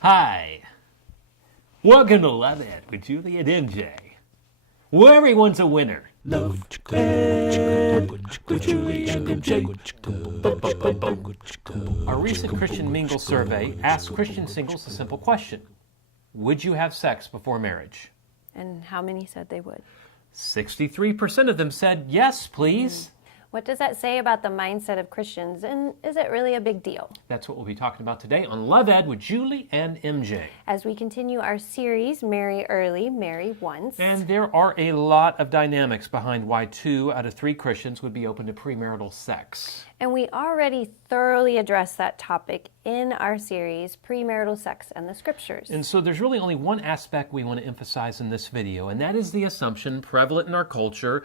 Hi. Welcome to Love It with Julie and MJ, where everyone's a winner. Love It with Julie and MJ. A recent Christian Mingle survey asked Christian singles a simple question. Would you have sex before marriage? And how many said they would? 63% of them said yes, please. What does that say about the mindset of Christians, and is it really a big deal? That's what we'll be talking about today on Love Ed with Julie and MJ. As we continue our series, Marry Early, Marry Once. And there are a lot of dynamics behind why 2 out of 3 Christians would be open to premarital sex. And we already thoroughly addressed that topic in our series, Premarital Sex and the Scriptures. And so there's really only one aspect we want to emphasize in this video, and that is the assumption prevalent in our culture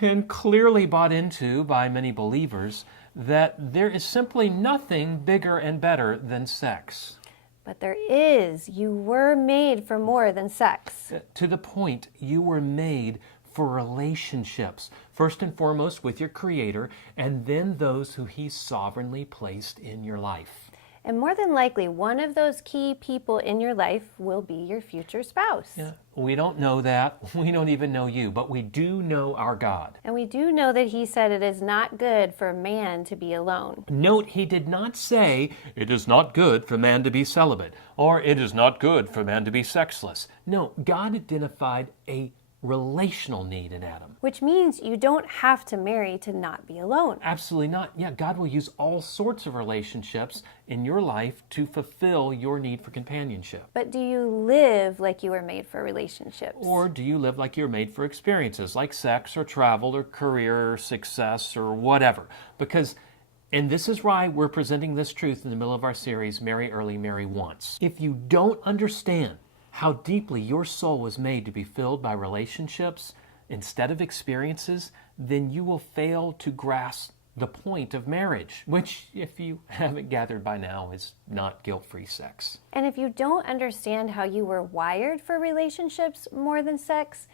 and clearly bought into by many believers that there is simply nothing bigger and better than sex. But there is. You were made for more than sex. To the point, you were made for relationships, first and foremost with your Creator, and then those who He sovereignly placed in your life. And more than likely, one of those key people in your life will be your future spouse. Yeah, we don't know that. We don't even know you, but we do know our God. And we do know that He said it is not good for man to be alone. Note, He did not say, it is not good for man to be celibate, or it is not good for man to be sexless. No, God identified a relational need in Adam. Which means you don't have to marry to not be alone. Absolutely not. Yeah, God will use all sorts of relationships in your life to fulfill your need for companionship. But do you live like you were made for relationships? Or do you live like you're made for experiences like sex or travel or career or success or whatever? And this is why we're presenting this truth in the middle of our series, Marry Early, Marry Once. If you don't understand how deeply your soul was made to be filled by relationships instead of experiences, then you will fail to grasp the point of marriage, which, if you haven't gathered by now, is not guilt-free sex. And if you don't understand how you were wired for relationships more than sex,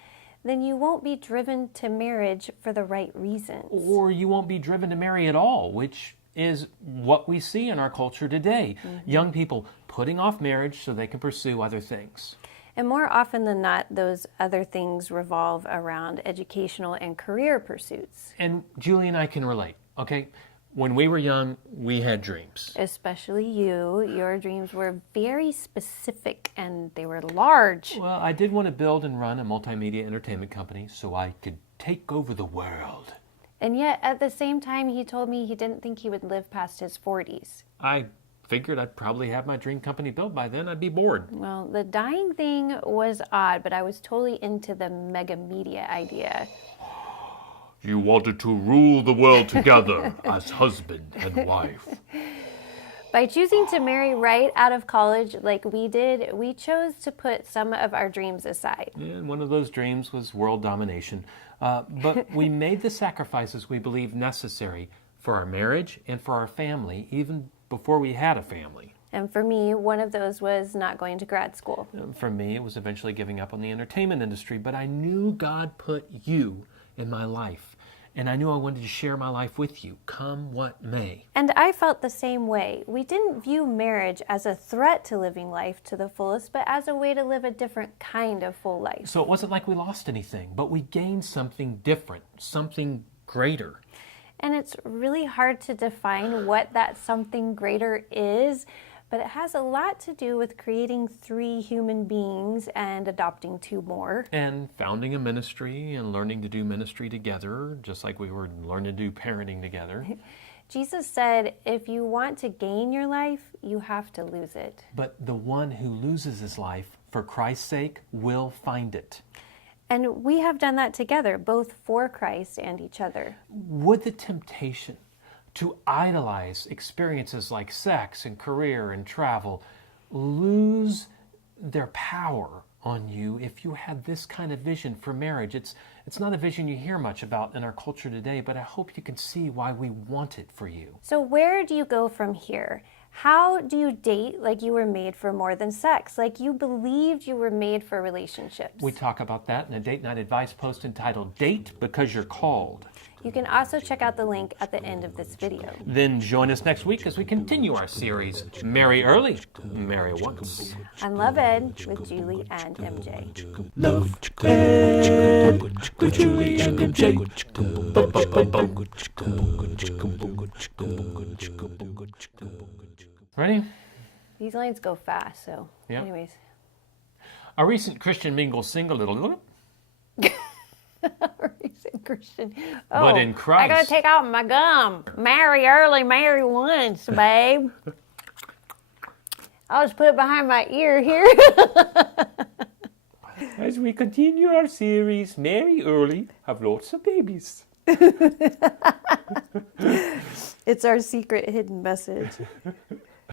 then you won't be driven to marriage for the right reasons. Or you won't be driven to marry at all, which is what we see in our culture today. Young people putting off marriage so they can pursue other things. And more often than not, those other things revolve around educational and career pursuits. And Julie and I can relate, okay? When we were young, we had dreams. Especially you. Your dreams were very specific and they were large. Well, I did want to build and run a multimedia entertainment company so I could take over the world. And yet, at the same time, he told me he didn't think he would live past his 40s. I figured I'd probably have my dream company built by then. I'd be bored. Well, the dying thing was odd, but I was totally into the mega media idea. You wanted to rule the world together as husband and wife. By choosing to marry right out of college like we did, we chose to put some of our dreams aside. And one of those dreams was world domination. But we made the sacrifices we believed necessary for our marriage and for our family, even before we had a family. And for me, one of those was not going to grad school. For me, it was eventually giving up on the entertainment industry, but I knew God put you in my life. And I knew I wanted to share my life with you, come what may. And I felt the same way. We didn't view marriage as a threat to living life to the fullest, but as a way to live a different kind of full life. So it wasn't like we lost anything, but we gained something different, something greater. And it's really hard to define what that something greater is, but it has a lot to do with creating 3 human beings and adopting 2 more. And founding a ministry and learning to do ministry together, just like we were learning to do parenting together. Jesus said, if you want to gain your life, you have to lose it. But the one who loses his life for Christ's sake will find it. And we have done that together, both for Christ and each other. Would the temptation to idolize experiences like sex and career and travel lose their power on you if you had this kind of vision for marriage? It's not a vision you hear much about in our culture today, but I hope you can see why we want it for you. So where do you go from here? How do you date like you were made for more than sex? Like you believed you were made for relationships. We talk about that in a date night advice post entitled Date Because You're Called. You can also check out the link at the end of this video. Then join us next week as we continue our series, Marry Early, Marry Once. On Love Ed with Julie and MJ. Love Ed with Julie and MJ. Ready? These lines go fast, so Yeah. anyways. A recent Christian mingle single little. Recent Christian. But in Christ. I gotta take out my gum. Marry early, marry once, babe. I'll just put it behind my ear here. As we continue our series, Marry Early, have lots of babies. It's our secret hidden message.